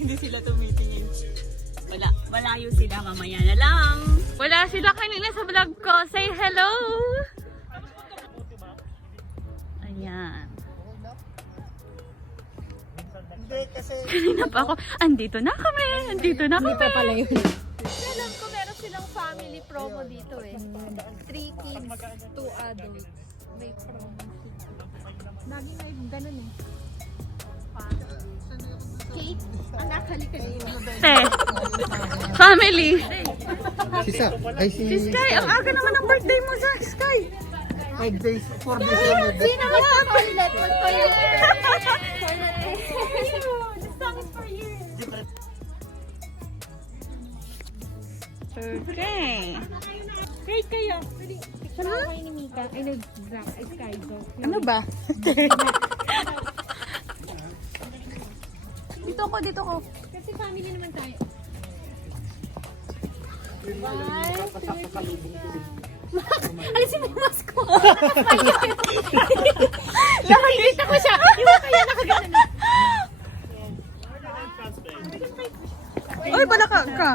Hindi sila tumitingin. Malayo sila, mamaya na lang. Wala sila kanina sa vlog ko. Say hello! Ayan. Hindi kasi... Kanina pa ako, andito na kami! Andito na kami! Pala yun. Alam ko meron silang family promo dito eh. 3 kids, 2 adults. May promo. Lagi may ganun eh. Kate, anak, halika dito. Family! Si Sa, ay si... Si Sky, ang aga naman ang birthday mo sa Sky! 5 days, 4 days lang. Hindi naman ang toilet, was for you. This song is for you. Okay. Great kayo. Picture ako kayo ni Mika. Ay, nag-drag. Ay, Sky. Ano ba? Dito ko. Kasi family naman tayo. Alisin mo yung mask ko. Nakikita ko siya. Iwan kaya nakagana na. Uy, balaka ka.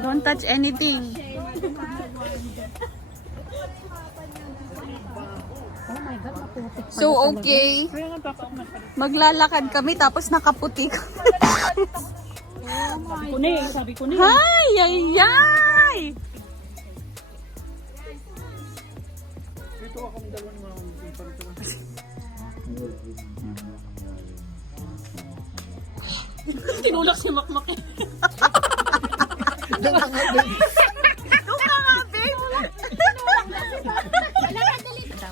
Don't touch anything. So, okay. Maglalakad kami tapos nakaputi ko. Sabi ko na. Hi! Ay! Ay! Tinulak si Makmak. Doon ka nga, babe.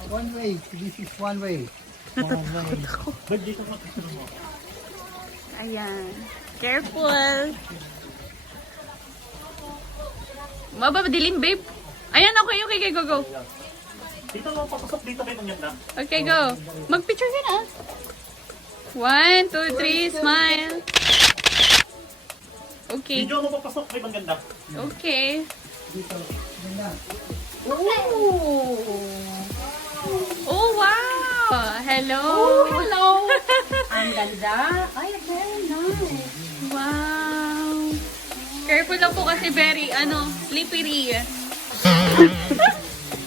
One way. This is one way. Natatakot ako. Ayan. Careful. Mababadilim, babe. Ayan, okay, go, go. Dito mo papasok dito kayo maganda. Okay, go. Mag-picture ka na. 1, 2, 3, smile. Okay. Dito mo papasok kayo maganda. Okay. Oh, wow! Hello! Hello! Ang ganda. Ay, very nice. Wow! Careful lang po kasi very, slippery.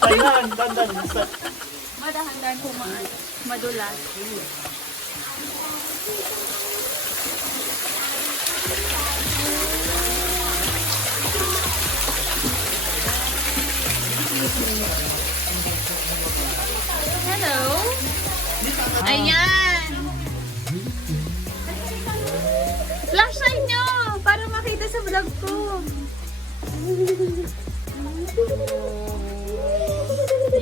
Ayan, dandan. Madahan-dahan po madulas. Hello! Ayan! Flashlight nyo! Para makita sa vlog ko.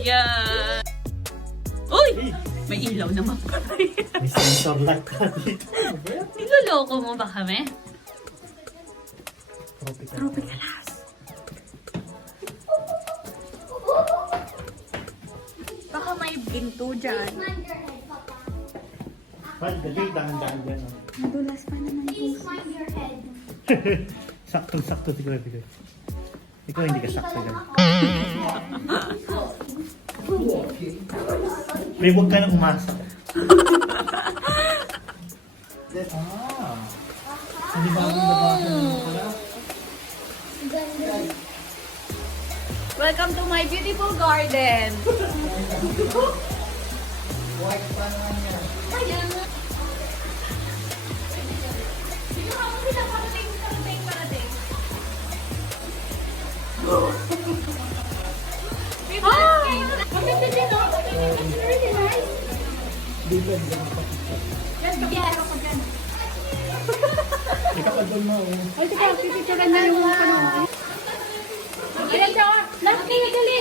Yan! Uy! May ilaw naman pa. May sensor light ka dito. Niloloko mo ba kami? Tropicalas. Baka may ginto dyan. Well, dali, dahan-dahan dyan. Madulas pa naman yung Saktong-sakto siguro. Ikaw hindi ka sakto dyan. May huwag ka nang umasa. Hindi ba akong nabasa pala? Welcome to my beautiful garden. White pa naman yan. Ikaw ka doon mo. Ay, teka, pipicturean na yung Ilan siya? Lahat kayo, dali!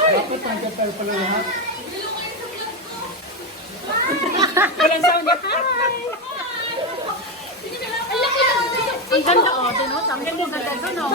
Dapat nandiyan tayo pala lahat. Walang sound niya. Ang ganda o, doon o. Sabi ko ganda doon o.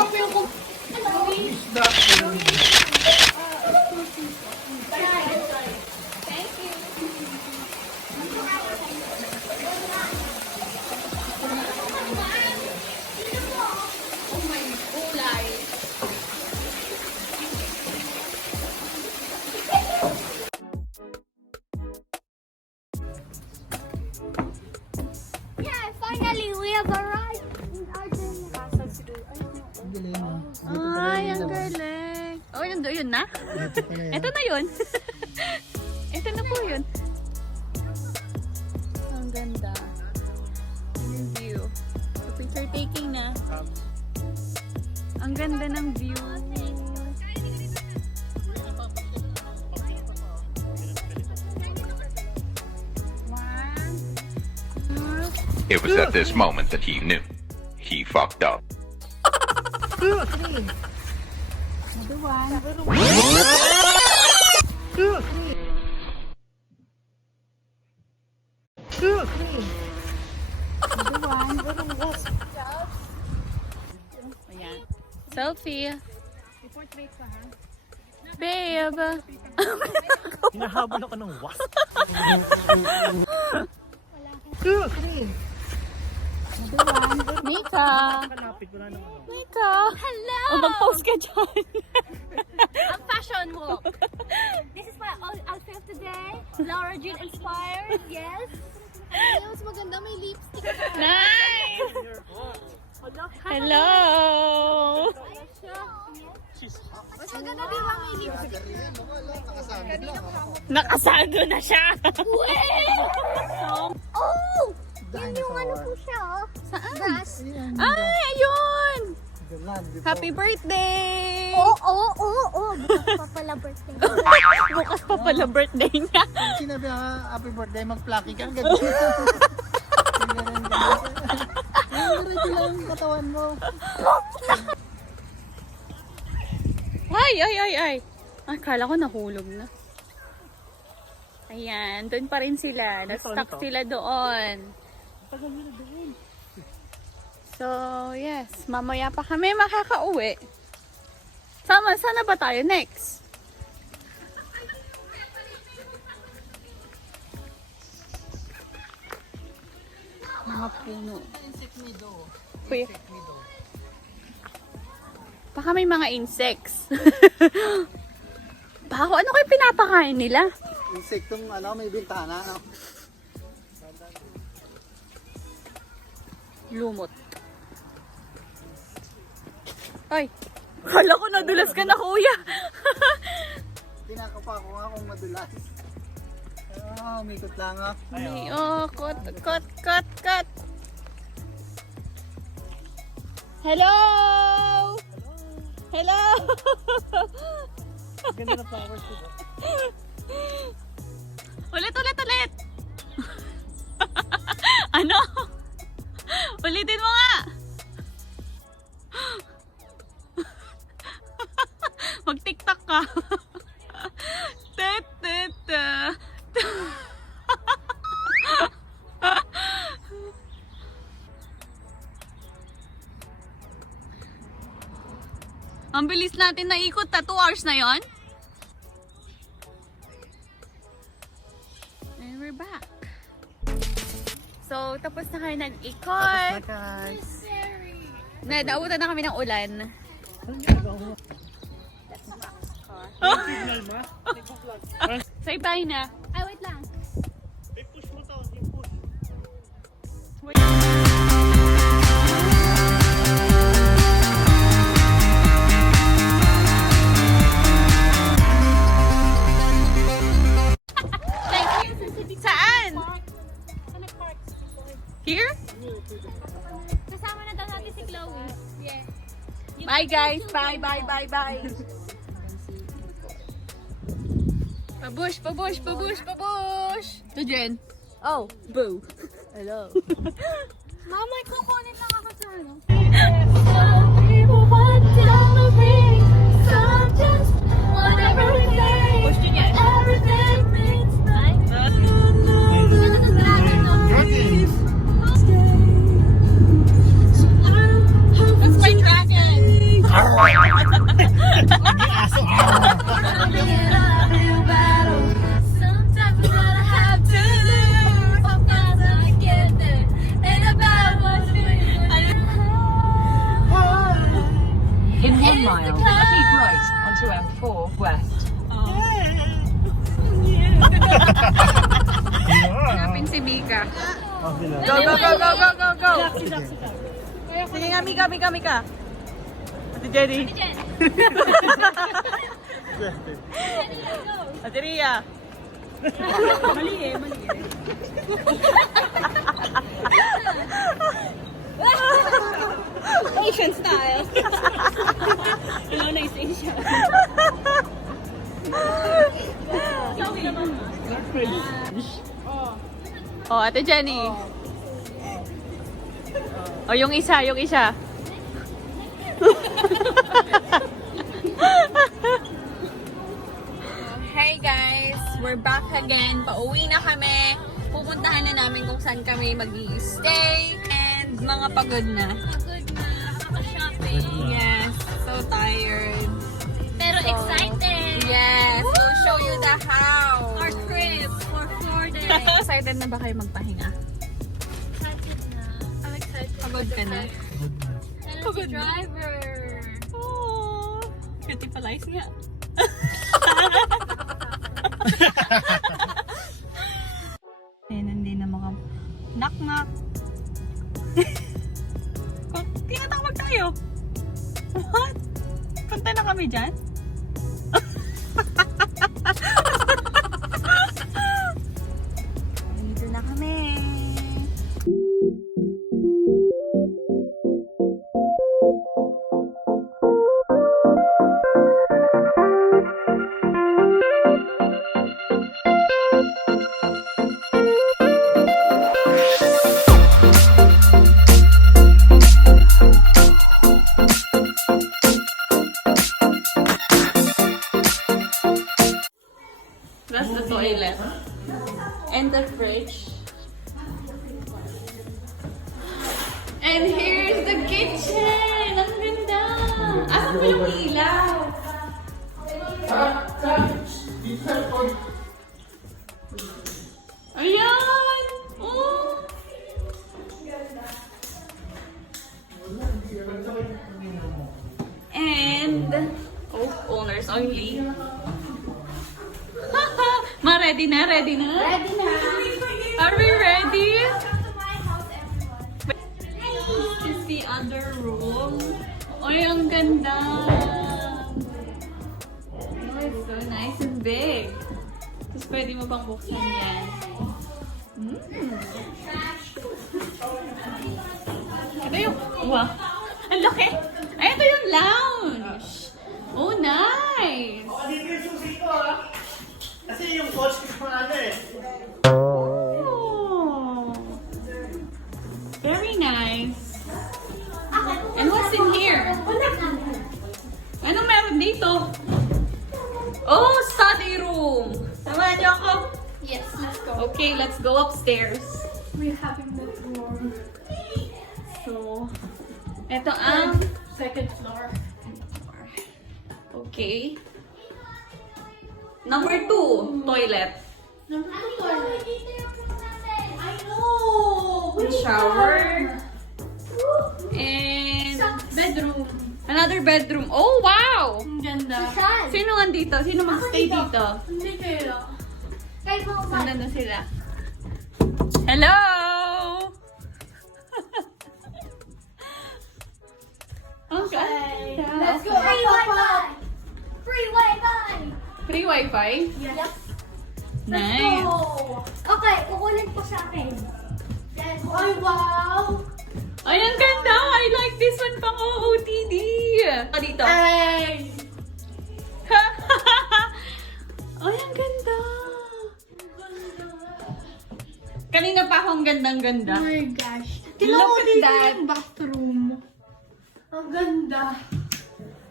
Yeah, finally, we have arrived in our Ay, ang galing. Oh, yun na? Ito na yun. Ito na po yun. Ang ganda. Yung view. So, picture taking na. Ang ganda ng view. It was at this moment that he knew. He fucked up. Ayan. Selfie. Babe. Hinahabol ako ng wasp. Mika. Kalapit ko na naman. Mika. Hello! O, mag-post ka dyan. A fashion walk. This is my outfit today. Laura Jean inspired, yes. Mas maganda may lipstick. Nice! Hello! Mas maganda di ba may lipstick? Nakasado na siya! Oh! Yun yung ano po siya, oh. Saan? Gas. Ay, ayun! Happy birthday! Bukas pa pala birthday. Bukas pa pala birthday niya. Sinabi ka, happy birthday, mag-plucky ka. Ganun. Diretso lang ang katawan mo. Ay! Akala ko nahulog na. Ayan, doon pa rin sila. Na-stuck sila doon. So, yes. Mamaya pa kami makakauwi. Sana ba tayo next? Mga puno. Kuya. Baka may mga insects. Baka ano kayo pinapakain nila? Insektong may bintana, no? Lumot. Ay! Kala ko nadulas ka na, kuya. Tinakapa ko nga kung madulas. Umikot lang, oh. Ay, cut. Hello! Hello! Ganda na flowers dito. Ulit! Ano? Ulitin mo nga! Mag-tiktok ka. Ang bilis natin naikot, 2 hours na yon. And we're back. So, tapos na kayo nag-ikot. Guys. Nauutan na kami ng ulan. Say bye na. Ay, wait lang. Saan? Here? Kasama na daw natin si Chloe. Yeah. Bye guys. Bye. Pabush. To Jen. Oh, boo. Hello. Mama, kukunin lang ako sa ano. Push nyo yan. That's my dragon. Sometimes we gotta have to lose. Sometimes I get there. Ain't about what's In 1 mile, keep right onto M4 West. Hanapin si Mika. Go. Sige nga, Mika. Ate Jenny. Ate Ria. Mali eh. Asian style. Hello, nice Asian. Oh, Ate Jenny. Oh, yung isa. Hey guys, we're back again. Pauwi na kami. Pupuntahan na namin kung saan kami mag-i-stay. And mga pagod na. Good na. Nakaka-shopping. Yes, so tired. Pero excited. Yes, we'll show you the house. Our trip for 4 days. Excited na ba kayo magpahinga? Excited na. I'm excited. Pagod ka na? Pagod si driver. Oh, pretty palize nga. Ayun, hindi na Knock knock. Tinatawag tayo. What? Punta na kami dyan? Dito na kami. That's the toilet. And the fridge. And here's the kitchen! Ang ganda! Asan mo yung ilaw? Ayan! Oh! And owners only. Ma, ready na? Ready na? Ready na. Are we ready? Welcome to my house, everyone. This is the other room. Ay, ang ganda! Oh, it's so nice and big. Tapos pwede mo pang buksan yan. Ito yung... Wow! Ang laki! Ay, ito yung lounge! Oh, nice! Dito yung susi ko ah. Kasi yung coach ko ano eh. Oh! Very nice. And what's in here? Anong meron dito? Oh, study room! Samahan niyo ako? Yes, let's go. Okay, let's go upstairs. We're having the tour. So, ito ang... Second floor. Okay. Number 2, toilet. Number 2 toilet. I know! Shower. And Bedroom. another bedroom. Oh, wow! Ang ganda. Sino andito? Sino magstay dito? Hindi kayo. Kahit mga ba? Nandun na sila. Hello! Ang ganda. Let's go. Free Wi-Fi! Free Wi-Fi! Free wifi? Yes. Nice. Okay, kukunin ko sa akin. Ay, wow! Ay, ang ganda! I like this one pang OOTD! Dito. Ay! Ay, ang ganda! Kanina pa akong gandang-ganda. Oh my gosh. Look at that. Yung bathroom. Ang ganda.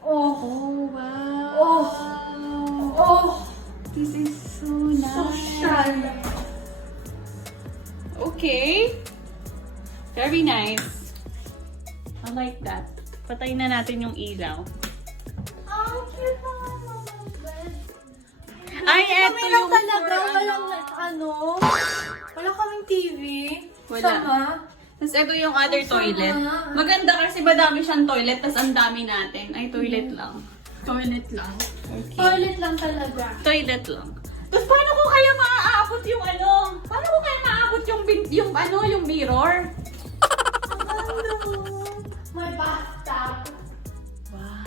Oh. Oh, wow. Oh. Oh. This is so nice. Social. Okay. Very nice. I like that. Patayin na natin yung ilaw. Ang cute naman ng bed. Ay, eto Kami lang yung talaga, for walang ano, wala kaming TV. Wala. Sama. Tapos ito yung other Ang toilet. sama. Maganda kasi madami siyang toilet, tapos ang dami natin. Ay, toilet lang. Toilet lang. Okay. Toilet lang talaga. Toilet lang. Tapos paano ko kaya maaabot yung ano? Paano ko kaya maaabot yung mirror? Ano? May bathtub. Wow.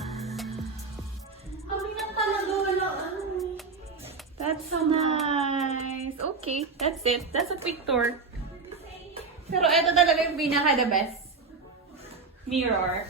Kami lang talaga walang ano. That's so nice. Okay, that's it. That's a quick tour. Pero ito talaga yung pinaka the best. Mirror.